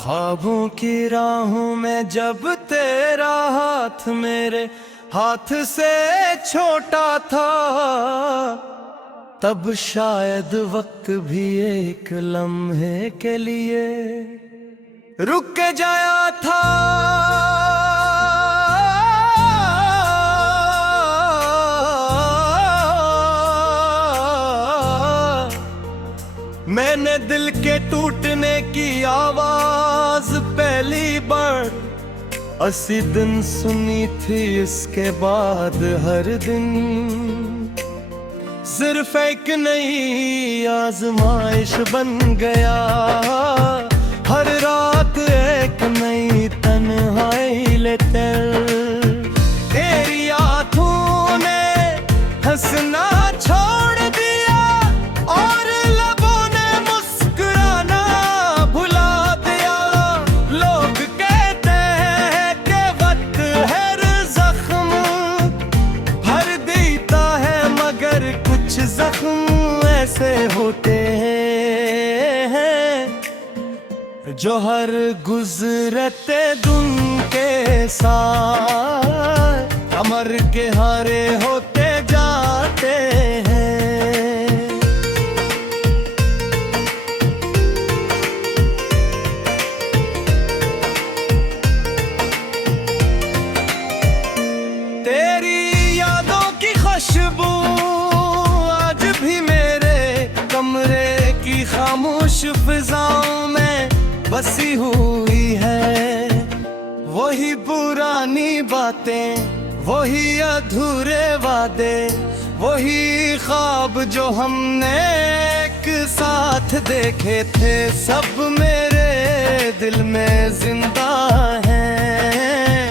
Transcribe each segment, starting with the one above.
ख्वाबों की राहों में जब तेरा हाथ मेरे हाथ से छोटा था, तब शायद वक्त भी एक लम्हे के लिए रुक जाया था। मैंने दिल के टूटने की आवाज पहली बार अस्सी दिन सुनी थी, इसके बाद हर दिन सिर्फ एक नई आजमाइश बन गया। हर रात एक नई तन्हाई लेते तेरी आंखों ने हंसना छोड़ दिया और लबों ने मुस्कुराना भुला दिया। लोग कहते हैं कि वक्त है जख्म भर देता है, मगर कुछ जख्म ऐसे होते हैं जो हर गुजरते दिन के साथ कमर के हारे होते जाते हैं। तेरी यादों की खुशबू आज भी मेरे कमरे की खामोश फिजाओं में बसी हुई है। वही पुरानी बातें, वही अधूरे वादे, वही ख्वाब जो हमने एक साथ देखे थे, सब मेरे दिल में जिंदा हैं।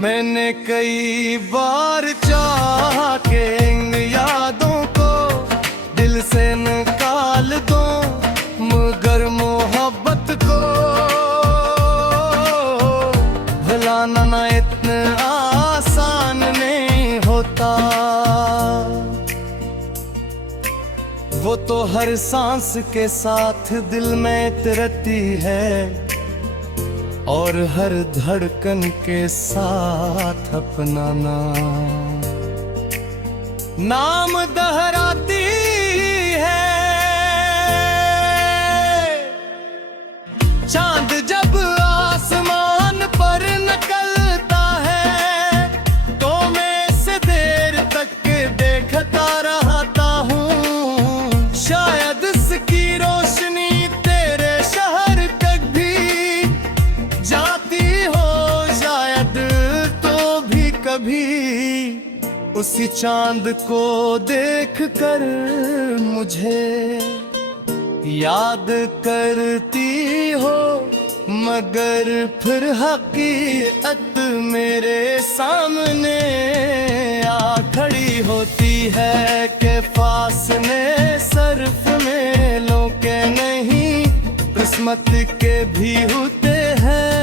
मैंने कई बार चाहा कि इन यादों को दिल से निकाल दो, मगर मोहब्बत को भुलाना ना इतना आसान नहीं होता। वो तो हर सांस के साथ दिल में तिरती है और हर धड़कन के साथ अपना नाम दोहराती है। चांद जब आसमान पर निकलता है तो मैं इसे देर तक देखता रहता हूँ। शायद इसकी रोशनी तेरे शहर तक भी जाती हो, शायद तो भी कभी उसी चांद को देखकर मुझे याद करती हो, मगर फिर हकीकत मेरे सामने आ खड़ी होती है कि फासले सिर्फ मेलों के नहीं किस्मत के भी होते हैं।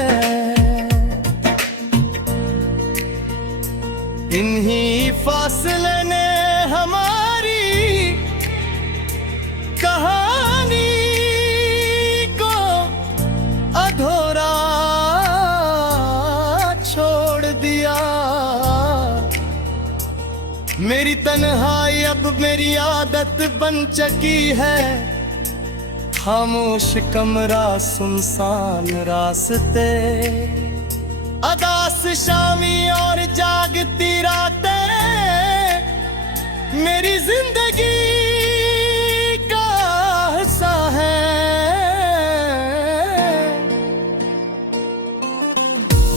इन्हीं फासले ने हमारी कहानी को अधूरा छोड़ दिया। मेरी तन्हाई अब मेरी आदत बन चुकी है। खामोश कमरा, सुनसान रास्ते, अदास शामी और जागती रातें मेरी जिंदगी का हिस्सा है।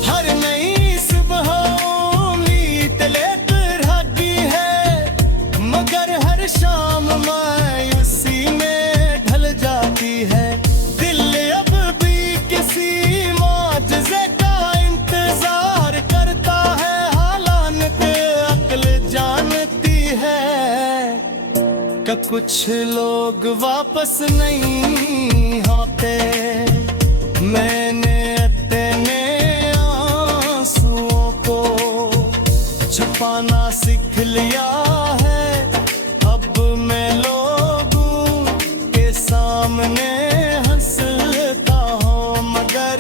हर नई सुबह उम्मीद लेकर आती है, मगर हर शाम मायूसी में ढल जाती है। दिल अब भी किसी मौजज़े का इंतजार करता है, हालात अक्ल जानती है कि कुछ लोग वापस नहीं होते। मैंने अपने आंसुओं को छुपाना सीख लिया है। अब मैं लोगों के सामने हंसता हूँ, मगर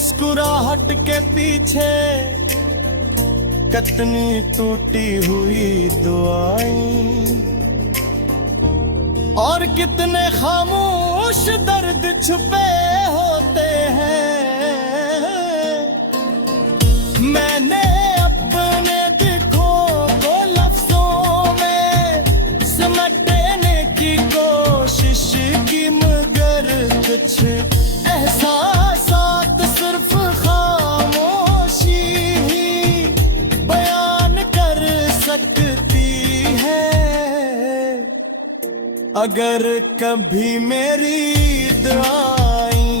मुस्कुराहट के पीछे कितनी टूटी हुई दुआएं और कितने खामोश दर्द छुपे होते हैं। मैंने अपने दिखों को लफ्जों में समेटने की कोशिश की, मगर कुछ एहसासात सिर्फ खामोशी ही बयान कर सकती है। अगर कभी मेरी दुआएं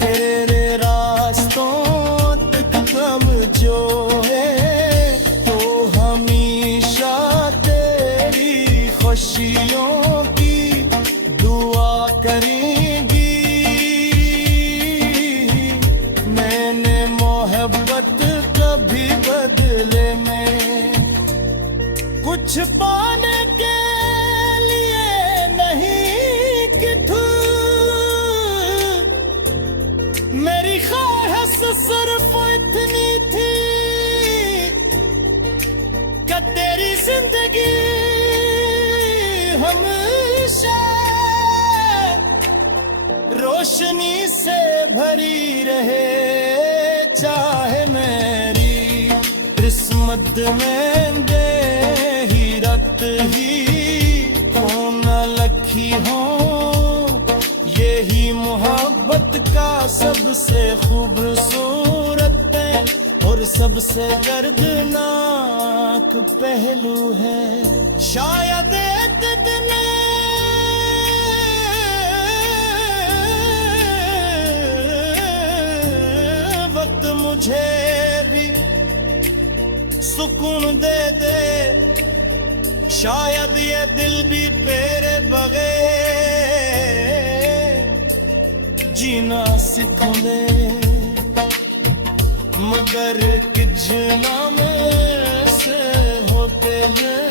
तेरे रास्तों तक कमजोर है, तो हमेशा तेरी खुशियों की दुआ करेंगी। मैंने मोहब्बत कभी बदले में कुछ पाने के मेरी ख्वाहिश सिर्फ इतनी थी कि तेरी जिंदगी हमेशा रोशनी से भरी रहे। चाहे मेरी किस्मत में दे ही रत ही हो न लखी हो, यही मोहब्बत का सबसे खूबसूरत है और सबसे दर्दनाक पहलू है। शायद एक दिन वक्त मुझे भी सुकून दे दे, शायद ये दिल भी तेरे बगैर जीना सीख ले, मगर किस नाम से होते हैं।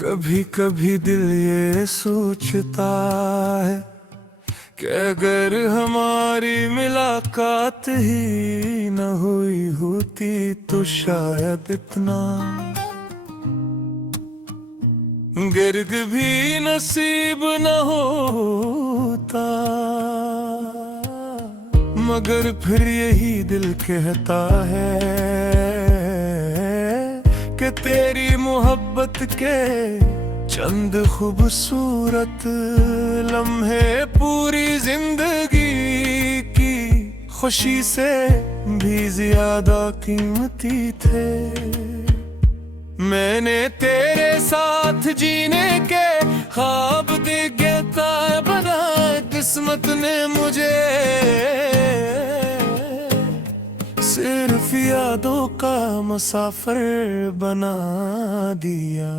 कभी कभी दिल ये सोचता है कि अगर हमारी मुलाकात ही न हुई होती तो शायद इतना गिर्द भी नसीब न होता। मगर फिर यही दिल कहता है कि तेरी मोहब्बत के चंद खूबसूरत लम्हे पूरी जिंदगी की खुशी से भी ज्यादा कीमती थे। मैंने तेरे साथ जीने के ख्वाब देखे बनाए, किस्मत ने मुझे सिर्फ यादों का मुसाफिर बना दिया।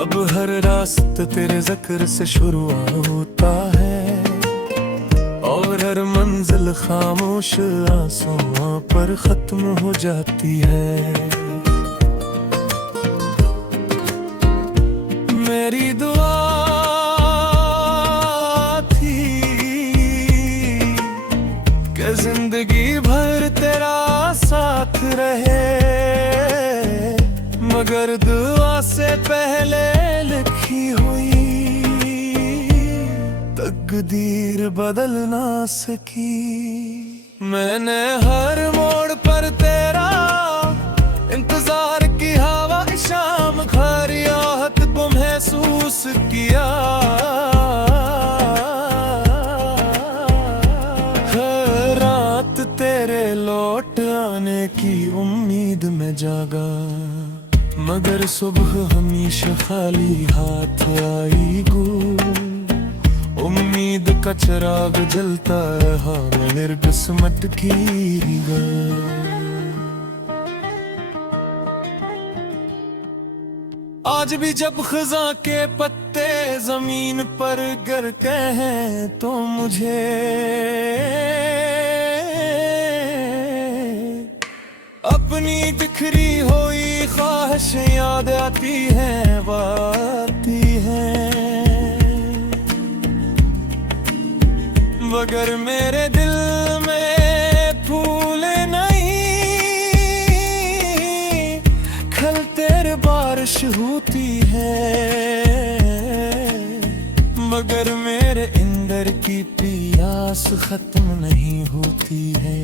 अब हर रास्ता तेरे जिक्र से शुरू होता है और हर मंजिल खामोश आंसुओं पर खत्म हो जाती है। मेरी दुआ थी कि जिंदगी भर तेरा साथ रहे, मगर दुआ से पहले लिखी हुई तकदीर बदल ना सकी। मैंने हर मोड़ पर तेरा इंतजार किया, शाम घर आहत को महसूस किया। हर रात तेरे लौट आने की उम्मीद में जागा, मगर सुबह हमेशा खाली हाथ आई गो। उम्मीद का चिराग जलता रहा मगर किस्मत की आज भी जब खज़ां के पत्ते जमीन पर गिरते हैं तो मुझे बिखरी हुई ख्वाहिश याद आती है, आती है, मगर मेरे दिल में फूल नहीं खिलते, बारिश होती है, मगर मेरे अंदर की प्यास खत्म नहीं होती है।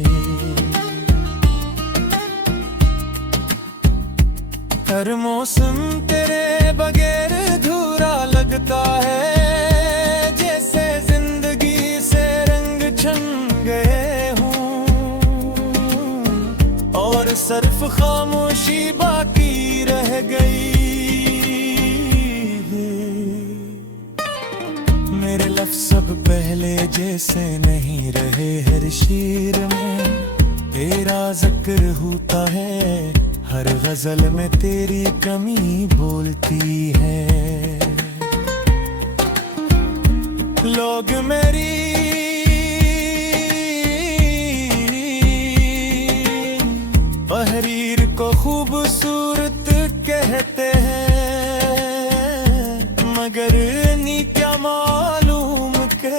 हर मौसम तेरे बगैर अधूरा लगता है, जैसे जिंदगी से रंग छन गए हूँ और सिर्फ खामोशी बाकी रह गई। मेरे लफ्ज़ सब पहले जैसे नहीं रहे, हर शेर में तेरा जिक्र होता है, हर गजल में तेरी कमी बोलती है। लोग मेरी तहरीर को खूबसूरत कहते हैं, मगर नहीं क्या मालूम के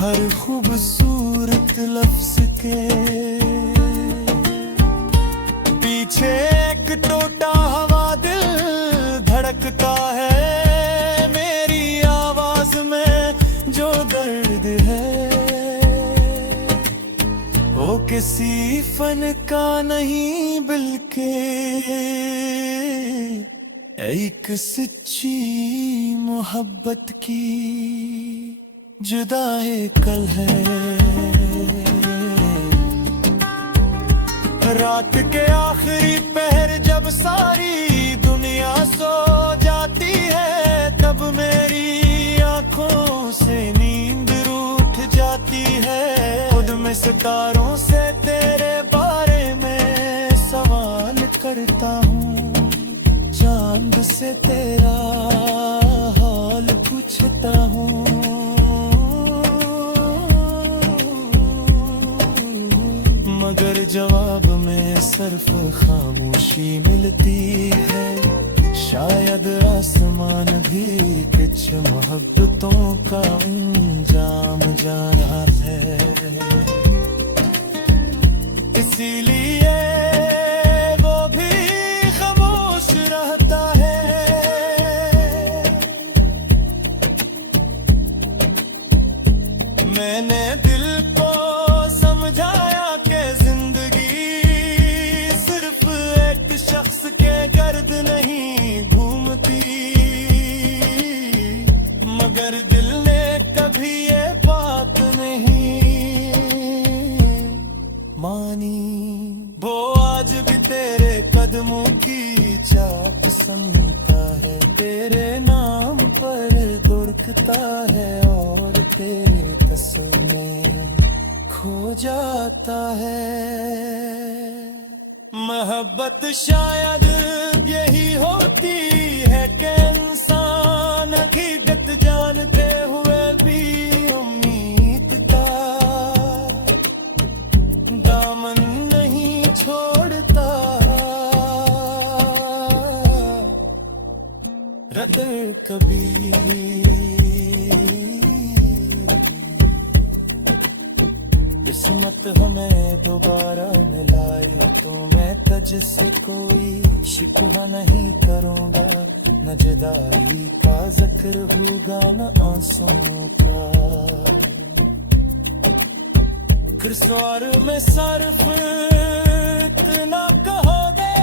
हर खूबसूरत लफ्ज के पीछे एक टूटा हुआ दिल धड़कता है, मेरी आवाज में जो दर्द है वो किसी फन का नहीं बल्कि एक सच्ची मोहब्बत की जुदाई कल है। रात के आखिरी पहर जब सारी दुनिया सो जाती है, तब मेरी आंखों से नींद रूठ जाती है। खुद में सितारों से तेरे बारे में सवाल करता हूँ, चांद से तेरा हाल पूछता हूँ, मगर जवाब में सिर्फ खामोशी मिलती है। शायद आसमान भी कुछ मोहब्बतों का अंजाम जाना है, इसीलिए वो भी खामोश रहता है। मैंने दिल को समझाया कि जिंदगी सिर्फ एक शख्स के गर्द नहीं घूमती, मगर दिल ने कभी ये बात नहीं मानी। वो आज भी तेरे कदमों की चाप सुनता है, तेरे नाम पर दुर्कता है और तेरे तस्वीर में खो जाता है। मोहब्बत शायद यही होती है कि इंसान हकीकत जानते हुए भी उम्मीद का दामन नहीं छोड़ता। रतर कभी किस्मत हमें दोबारा मिलाए तो मैं तुझसे कोई शिकवा नहीं करूँगा, न जुदाई का जिक्र होगा न आंसुओं का। फिर सवार में सर्फ इतना कहोगे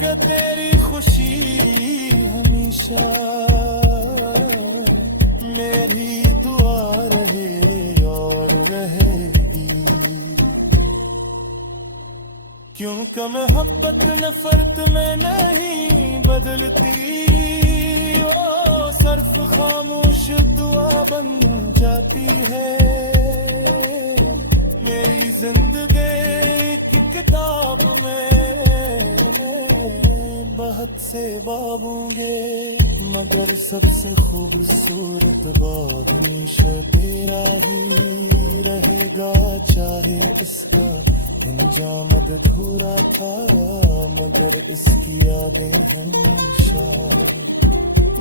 कि तेरी खुशी हमेशा मेरी दुआ रहे और रहेगी, क्योंकि मोहब्बत नफरत में नहीं बदलती, वो सिर्फ खामोश दुआ बन जाती है। मेरी जिंदगी की किताब में बहुत से बाबूंगे मगर सबसे खूबसूरत बाग हमेशा तेरा ही रहेगा, चाहे इसका अंजाम अधूरा था मगर इसकी यादें हमेशा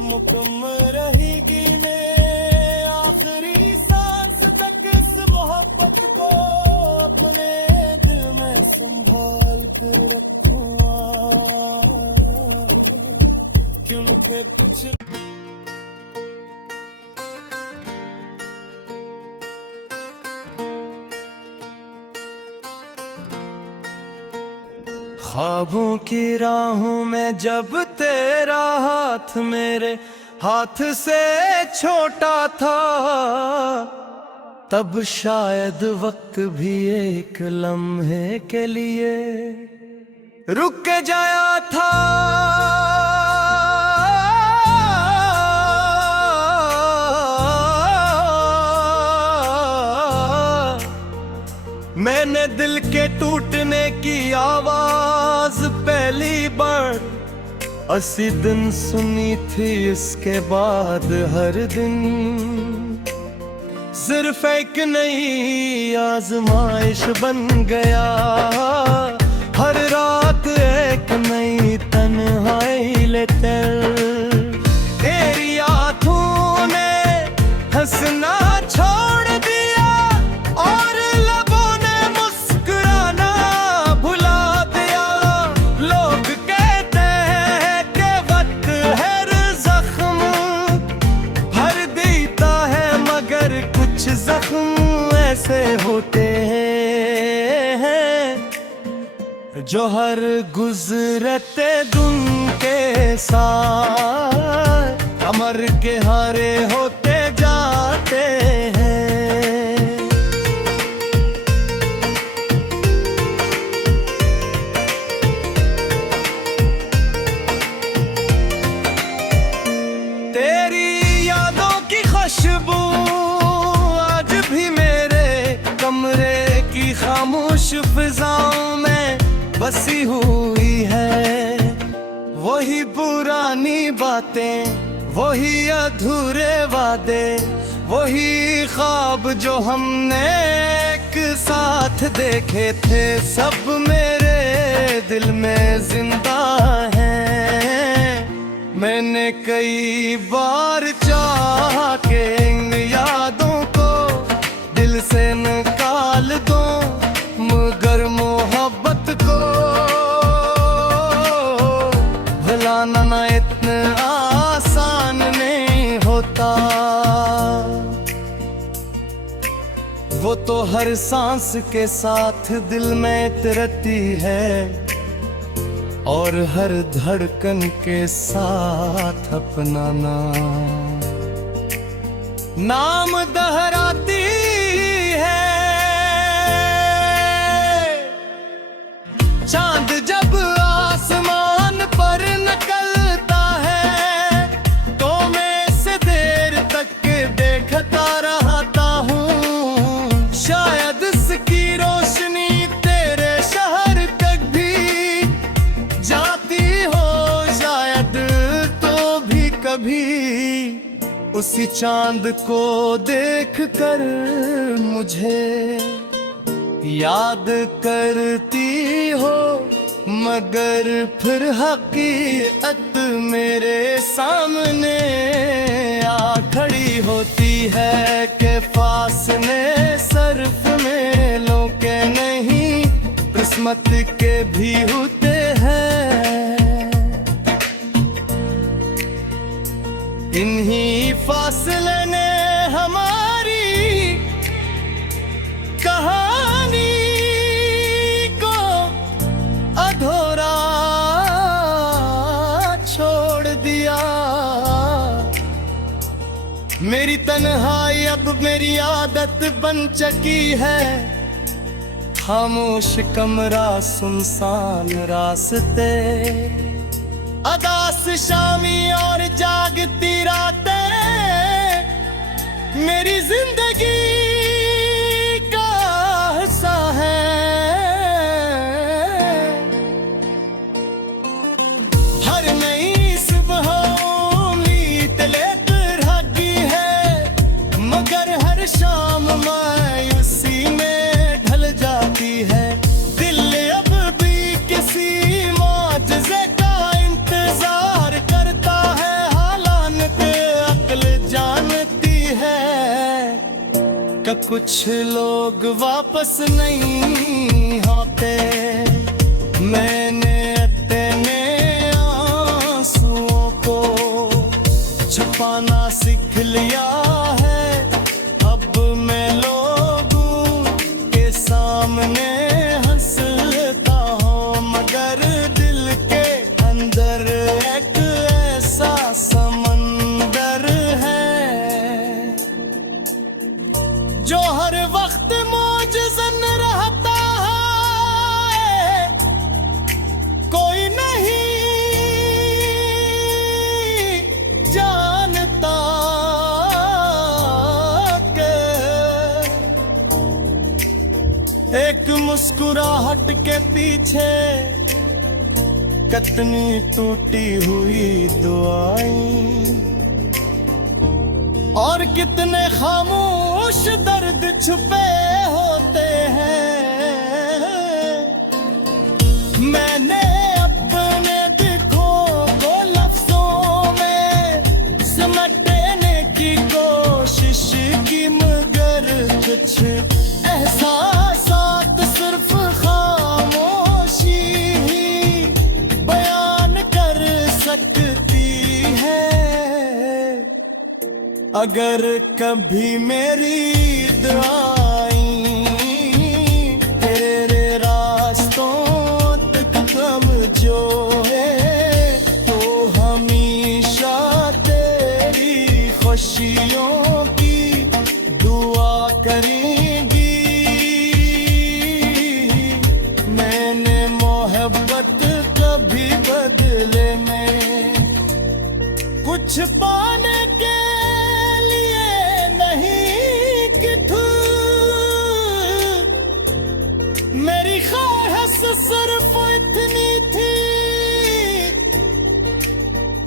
मुकम्मल रहेगी। मैं आखिरी सांस तक इस मोहब्बत को अपने दिल में संभाल कर रखूंगा, क्योंकि कुछ ख्वाबों की राहों में जब तेरा हाथ मेरे हाथ से छोटा था, तब शायद वक्त भी एक लम्हे के लिए रुक जाया था। मैंने दिल के टूटने की आवाज पहली बार 80 दिन सुनी थी, इसके बाद हर दिन सिर्फ एक नई आजमाइश बन गया। हर रात एक नई तन्हाई लेते तेरी आंखों ने हंसना छोड़ दिया और लबों ने मुस्कुराना भुला दिया। लोग कहते हैं कि वक्त है जख्म भर देता है, मगर कुछ जख्म ऐसे होते हैं जो हर गुजरते दिन के साथ कमर के हारे होते जाते हैं। तेरी यादों की खुशबू आज भी मेरे कमरे की खामोश फिजाओं में बसी हुई है। वही पुरानी बातें, वही अधूरे वादे, वही ख्वाब जो हमने एक साथ देखे थे, सब मेरे दिल में जिंदा हैं। मैंने कई बार चाहा कि इन यादों को दिल से निकाल दो, मगर मोहब्बत को भुलाना ना इतना आसान नहीं होता। वो तो हर सांस के साथ दिल में उतरती है और हर धड़कन के साथ अपना नाम दोहराती है। चांद जब आसमान पर निकलता है तो मैं इसे देर तक देखता रहता हूँ। शायद इसकी रोशनी तेरे शहर तक भी जाती हो, शायद तो भी कभी उसी चांद को देख कर मुझे याद करती हो, मगर फिर हकीकत मेरे सामने आ खड़ी होती है कि फासले सिर्फ मेलों के नहीं किस्मत के भी होते हैं। इन्हीं फासले ने हमारी कहानी को अधूरा छोड़ दिया। मेरी तन्हाई अब मेरी आदत बन चुकी है। खामोश कमरा, सुनसान रास्ते, अदास शामी और जागती रातें मेरी जिंदगी का हिस्सा है। हर नई सुबह उम्मीद कुछ लोग वापस नहीं होते। मैंने अपने आंसुओं को छुपाना सीख लिया है। अब मैं लोगों के सामने हंसता हूँ, मगर दिल के अंदर एक ऐसा समंदर है जो हर वक्त मौजज़न रहता है। कोई नहीं जानता कि एक मुस्कुराहट के पीछे कितनी टूटी हुई दुआएं और कितने खामोश दर्द छुपे होते हैं। मैंने अपने दिखों को लफ्जों में समेटने की कोशिश की, मगर कुछ एहसासात सिर्फ खामोशी ही बयान कर सकती है। अगर कभी मेरी दुआएं तेरे रास्तों तक कमजोर है, तो हमेशा तेरी खुशियों की दुआ करेंगी। मैंने मोहब्बत कभी बदले में कुछ पाने के मेरी ख्वाहिश सिर्फ इतनी थी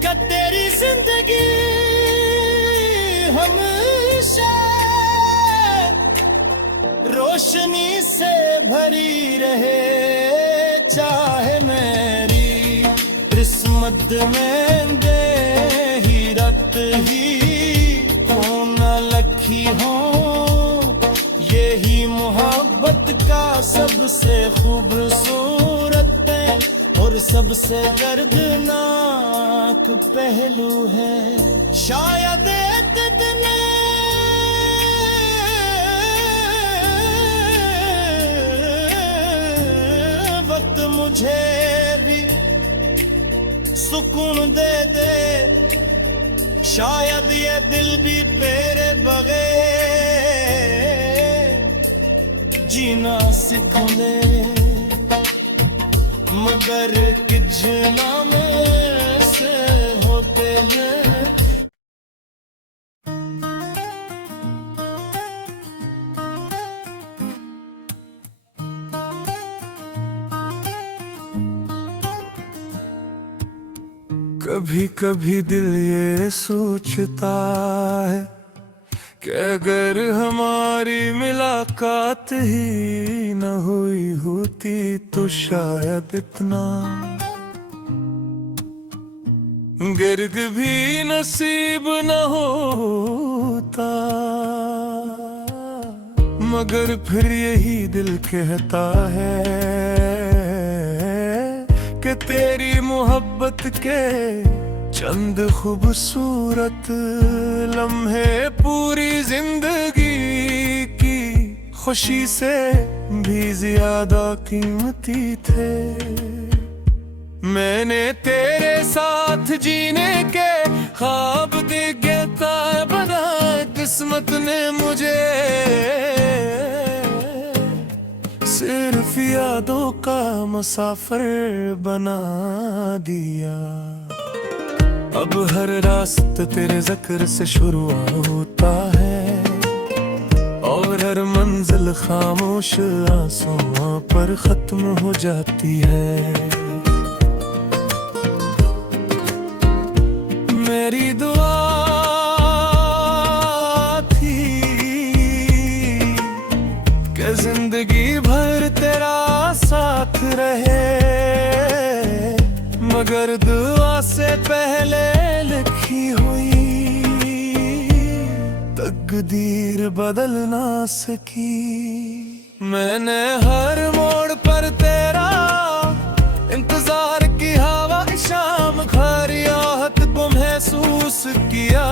कि तेरी जिंदगी हमेशा रोशनी से भरी रहे। चाहे मेरी किस्मत में दे ही रत ही क्यों न लखी हो, यही मोहब्बत का सबसे खूबसूरत है और सबसे दर्दनाक पहलू है। शायद एक दिन वक्त मुझे भी सुकून दे दे, शायद ये दिल भी तेरे बगैर जीना सीख ले, मगर कितना में से होते हैं। कभी कभी दिल ये सोचता है कि अगर हमारी मुलाकात ही न हुई होती तो शायद इतना गिर्द भी नसीब न होता। मगर फिर यही दिल कहता है कि तेरी मोहब्बत के चंद खूबसूरत लम्हे पूरी जिंदगी की खुशी से भी ज्यादा कीमती थे। मैंने तेरे साथ जीने के ख्वाब देखे बनाए, किस्मत ने मुझे सिर्फ यादों का मुसाफिर बना दिया। अब हर रास्ता तेरे जिक्र से शुरू होता है और हर मंजिल खामोश आंसुओं पर खत्म हो जाती है। मेरी दुआ थी कि जिंदगी भर तेरा साथ रहे, मगर दुआ से पहले लिखी हुई तकदीर बदल ना सकी। मैंने हर मोड़ पर तेरा इंतजार किया, शाम घर आहत को महसूस किया।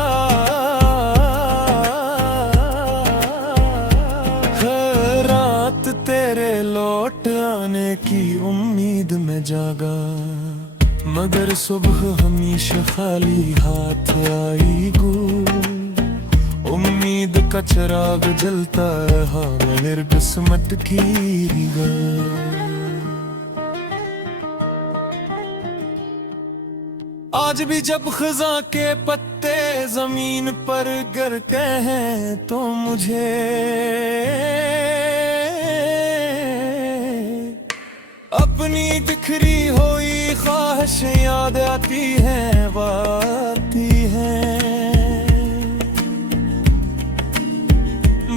हर रात तेरे लौट आने की उम्मीद में जागा, मगर सुबह हमेशा खाली हाथ आई गुल। उम्मीद का चिराग जलता रहा मगर किस्मत की गल। आज भी जब खज़ां के पत्ते जमीन पर गिरते हैं तो मुझे अपनी बिखरी हुई ख्वाहिश याद आती है, आती है।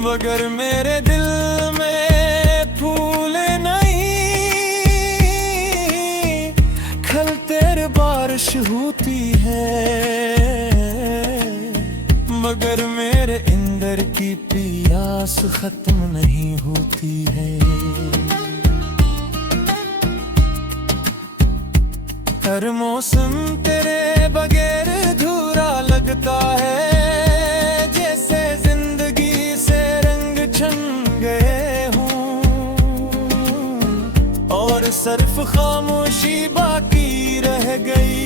मगर मेरे दिल में फूल नहीं खिलते, बारिश होती है। मगर मेरे अंदर की प्यास खत्म नहीं होती है। हर मौसम तेरे बगैर अधूरा लगता है, जैसे जिंदगी से रंग छन गए हूँ और सिर्फ खामोशी बाकी रह गई।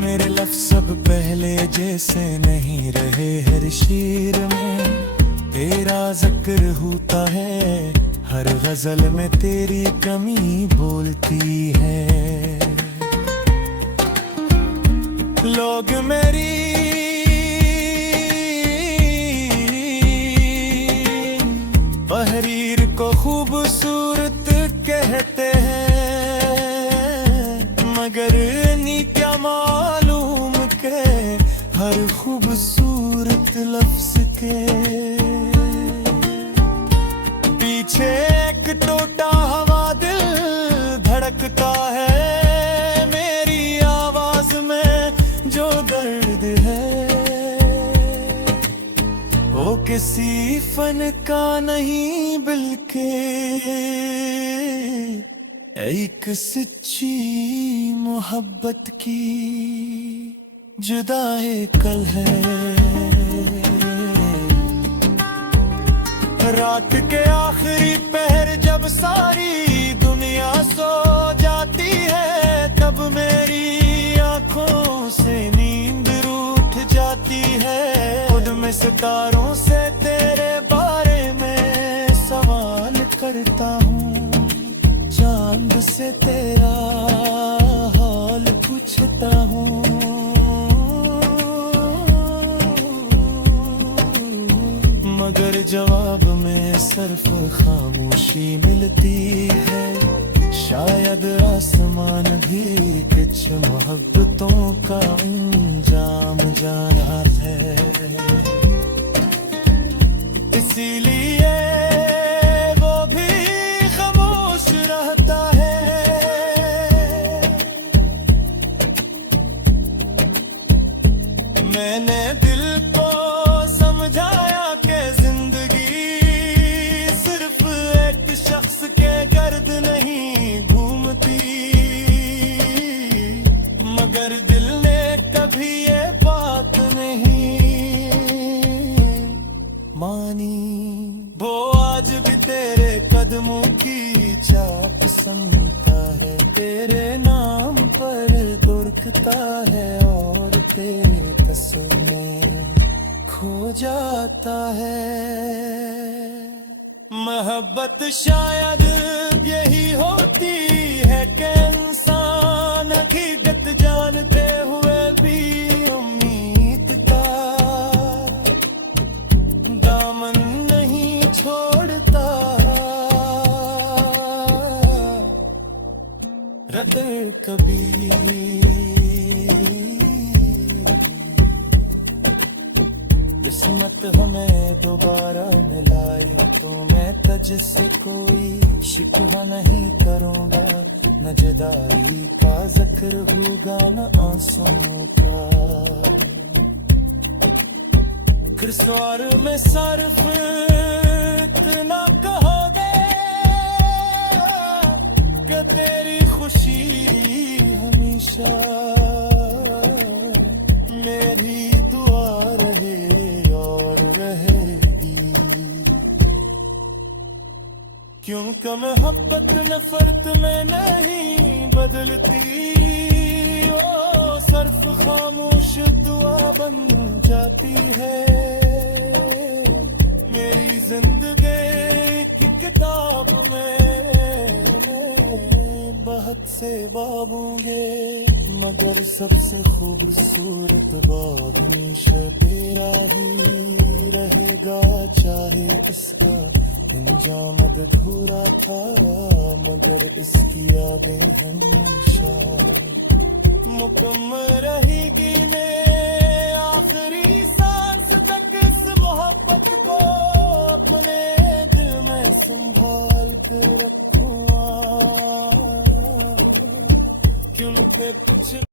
मेरे लफ्ज़ अब पहले जैसे नहीं रहे, हर शेर में तेरा जिक्र होता है, हर गजल में तेरी कमी बोलती है। लोग मेरी तहरीर को खूबसूरत कहते हैं, मगर नहीं क्या मालूम के हर खूबसूरत लफ्ज के पीछे एक टूटा हुआ दिल धड़कता है। मेरी आवाज में जो दर्द है वो किसी फन का नहीं बल्कि एक सच्ची मोहब्बत की जुदाई कल है। रात के आखिरी पहर जब सारी दुनिया सो जाती है, तब मेरी आंखों से नींद रूठ जाती है। खुद में सितारों से तेरे बारे में सवाल करता हूँ, चांद से तेरा हाल पूछता हूँ। मगर जवाब में सिर्फ खामोशी मिलती है। शायद आसमान भी कुछ मोहब्बतों का अंजाम जाना है, इसीलिए वो भी खामोश रहता है। मैंने दिल को समझाया कि जिंदगी सिर्फ एक शख्स के गर्द नहीं घूमती, मगर दिल ने कभी ये बात नहीं मानी। वो आज भी तेरे कदमों की चाप सुनता है, तेरे नाम पर दुर्कता है और तेरे तस्वीर में खो जाता है। मोहब्बत शायद यही होती है कि इंसान हकीकत जानते हुए भी उम्मीद का दामन नहीं छोड़ता। रतर कभी किस्मत हमें दोबारा मिलाए तो मैं तुझसे कोई शिकवा नहीं करूंगा, न जुदाई का जिक्र होगा न आंसुओं का। फिर सवार में सर्फ इतना कहोगे कि तेरी खुशी हमेशा मेरी दुआ रहे और रहेगी। क्योंकि मोहब्बत नफरत में नहीं बदलती, ओ सर्फ खामोश दुआ बन जाती है। मेरी जिंदगी की किताब में बहुत से बाब होंगे, मगर सबसे खूबसूरत बाब हमेशा तेरा ही रहेगा। चाहे इसका इंजाम अधूरा था, मगर इसकी यादें हमेशा मुकम्मल रहेगी। मैं आखिरी सांस तक इस मोहब्बत को अपने दिल में संभाल कर रख